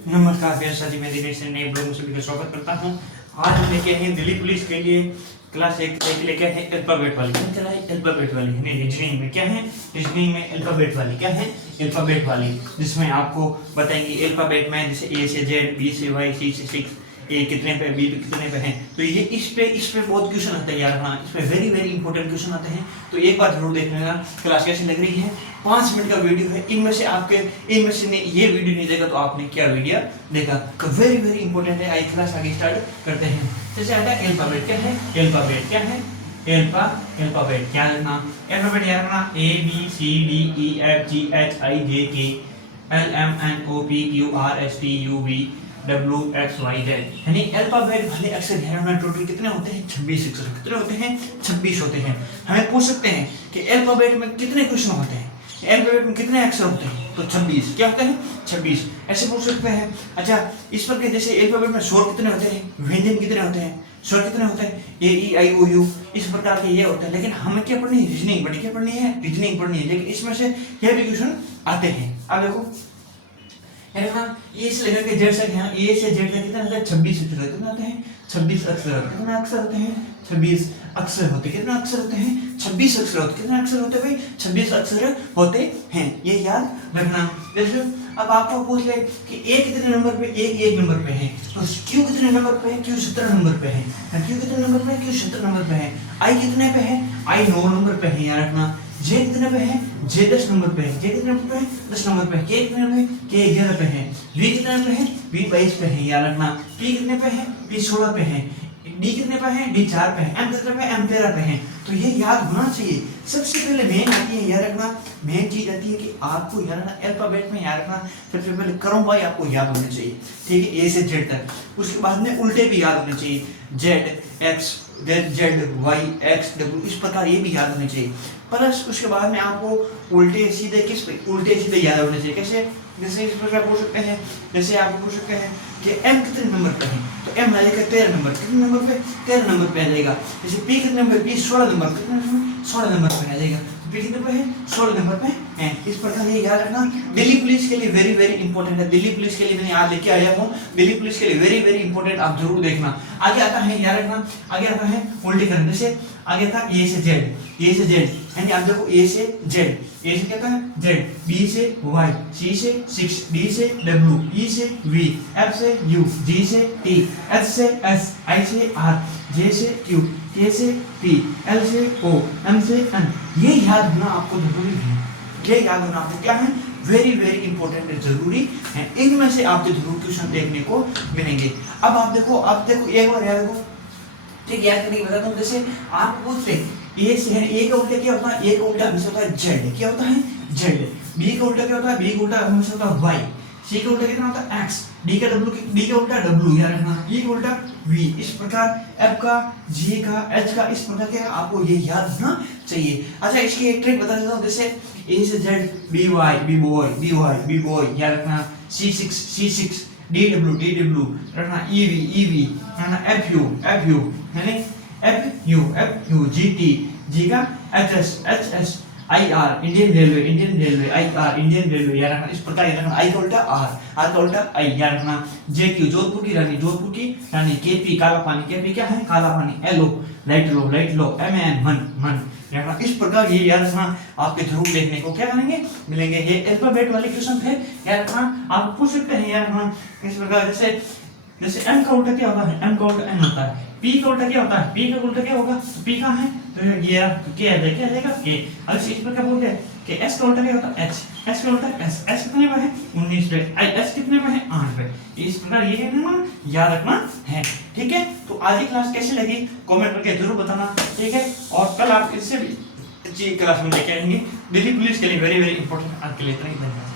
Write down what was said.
नमस्कार प्यारे साथी, मैं दिनेश नए ब्लॉग में सभी का स्वागत करता हूं। आज हम लेके आए हैं दिल्ली पुलिस के लिए क्लास 1 के लेके आए हैं अल्फाबेट वाली। क्या चला है? अल्फाबेट वाली यानी रीजनिंग में क्या है? रीजनिंग में अल्फाबेट वाली क्या है? अल्फाबेट वाली, जिसमें आपको बताएंगे अल्फाबेट में जैसे ए से जेड, बी से वाई, सी से सिक्स, ए कितने पे, बी कितने पे हैं। तो ये इस पे बहुत क्वेश्चन आते हैं यार। हाँ, इसमें वेरी वेरी इंपॉर्टेंट क्वेश्चन आते हैं, तो एक बार जरूर देख लेना। क्लास कैसी लग रही है? 5 मिनट का वीडियो है। इनमें से ने ये वीडियो नहीं देखा तो आपने क्या वीडियो देखा? तो वेरी वेरी इंपॉर्टेंट है। आई क्लास आगे स्टार्ट करते हैं। जैसे आता है अल्फाबेट। क्या है अल्फाबेट? क्या है अल्फाबेट? क्या लिखना? अल्फाबेट याद रखना A B C D E F G H I J K L M N O P Q R S T U V W X Y Z। यानी अल्फाबेट वाले अक्षर ध्यान रखना। टोटल कितने होते हैं? 26 अक्षर। कितने होते हैं? 26 होते हैं। हमें पूछ सकते हैं कि अल्फाबेट में कितने क्वेश्चन होते हैं, अल्फाबेट में कितने अक्षर होते हैं? तो 26। क्या होते हैं? 26 ऐसे पूछ सकते हैं। अच्छा, इस पर के जैसे अल्फाबेट में स्वर कितने होते हैं, व्यंजन कितने होते हैं, स्वर कितने होते हैं, ए ई आई ओ यू, इस प्रकार के ये होते हैं। लेकिन हमें क्या पढ़नी है? रीजनिंग पढ़नी। क्या पढ़नी है? रीजनिंग पढ़नी है। लेकिन इसमें से ये भी क्वेश्चन आते हैं। अब देखो ए से लेकर के जेड तक, यहाँ ए से जेड तक कितना होता है? 26 अक्षर कितने होते हैं? 26 अक्षर। कितने अक्षर होते हैं? 26 अक्षर होते हैं। कितने अक्षर होते हैं? 26 अक्षर होते हैं। कितने अक्षर होते हैं भाई? 26 अक्षर होते हैं। ये याद रखना। जैसे अब आपको पूछ ले कि ए कितने नंबर पे? एक नंबर पे है। तो क्यू कितने नंबर पे है? क्यू 17 नंबर पे है। क्यू कितने नंबर पे है? क्यू 17 नंबर पे है। आई कितने पे है? आई 9 नंबर पे है। याद रखना। जे कितने पे है? जे 10 नंबर पे है। जे कितने नंबर पे है? 10 नंबर पे है। के कितने पे है? के 11 पे है। वी कितने पे है? वी 22 पे है। याद रखना। पी कितने पे है? पी 16 पे है। डी कितने पे है? डी 4 पे है। एम कितने पे है? एम 13 पे है। तो ये याद होना चाहिए। सबसे पहले मेन आती है, याद रखना, मेन चीज आती है कि आपको याद रखना अल्फाबेट में, याद रखना सबसे पहले क्रम वाई आपको याद होने चाहिए। ठीक है, ए से जेड तक। उसके बाद में उल्टे भी याद होने चाहिए। Z X, Z Y X W, इस प्रकार ये भी याद होने चाहिए। प्लस उसके बाद में आपको उल्टे सीधे उल्टे सीधे याद होने चाहिए। कैसे? जैसे इस प्रकार पूछ सकते हैं। जैसे आप पूछ सकते हैं कि एम कितने नंबर पे है? तो एम आ जाएगा 13 नंबर। कितने नंबर पे? 13 नंबर पे आ जाएगा। जैसे पी कितने नंबर? P 16 number. कितने नंबर? 16 नंबर पे आ जाएगा। पी कितने पे है? 16 नंबर पे है। इस प्रकार ये याद रखना। दिल्ली पुलिस के लिए वेरी वेरी इंपॉर्टेंट है। दिल्ली पुलिस के लिए मैंने आज लेके आया हूँ। दिल्ली पुलिस के लिए वेरी वेरी इंपॉर्टेंट, आप जरूर देखना। आगे आता है, याद रखना, आगे आता है उल्टे करने से। आगे था ए से जेड, ए से जेड यानी आप देखो ए से जेड, ए से क्या था? जेड, बी से वाई, सी से 6, डी से डब्ल्यू, ई से वी, एफ से यू, जी से टी, एच से एस, आई से आर, जे से क्यू, के से पी, एल से ओ, एम से एन। ये याद होना आपको जरूरी है। ये याद होना आपको क्या है? वेरी वेरी इंपॉर्टेंट है, जरूरी है। इनमें से आपको जरूर क्वेश्चन देखने को मिलेंगे। अब आप देखो एक बार याद रखो। ठीक, याद करने की बताता हूँ। जैसे आप पूछ रहे ए से है, ए का उल्टा क्या होता है? ए का उल्टा हमेशा होता है जेड। क्या होता है? जेड। बी का उल्टा क्या होता है? बी का उल्टा हमेशा होता है वाई। सी का उल्टा कितना होता है? एक्स। डी का उल्टा डब्ल्यू, याद रखना। ई का उल्टा वी। इस प्रकार एफ का, जी का, एच का, इस प्रकार के आपको ये याद होना चाहिए। अच्छा, इसकी एक ट्रिक बता देता हूँ। जैसे ए से Z, B Y, B boy, याद रखना। सी सिक्स, डी डब्ल्यू रखना। ई वी रखना। एफ यू यानी एफ यू, जी का H S, I R Indian railway, I R Indian railway, याद रखना। इस प्रकार याद रखना। आई का उल्टा आर का उल्टा आई, याद रखना। जे क्यू जोधपुर की रानी, के पी काला पानी, के पी क्या है? काला पानी। एल ओ लाइट लो, एम एन मन, याद रखना। इस प्रकार ये याद रखना आपके जरूर देखने को क्या करेंगे? मिलेंगे। ये अल्फाबेट वाले क्वेश्चन थे, याद रखना। आप पूछ सकते हैं, याद रखना। इस प्रकार जैसे एम का उल्टा क्या होता है? एम का उल्टा एन होता है। पी का उल्टा क्या होता है? पी का उल्टा क्या होगा? तो पी कहाँ है? तो ये के आ जाएगा, क्या आ जाएगा? के। अब इस पर क्या बोलते हैं कि एस का उल्टा क्या होता है? एच, एस का उल्टा एस, एस कितने पे है? 19 पे। आई एस कितने पे है? 8 पे। इस प्रकार ये याद रखना है। ठीक है, तो आज की क्लास कैसी लगी कमेंट करके जरूर बताना। ठीक है, और कल आप इससे भी अच्छी क्लास में लेके आएंगे। दिल्ली पुलिस के लिए वेरी वेरी इंपॉर्टेंट। आज के लिए इतना ही, धन्यवाद।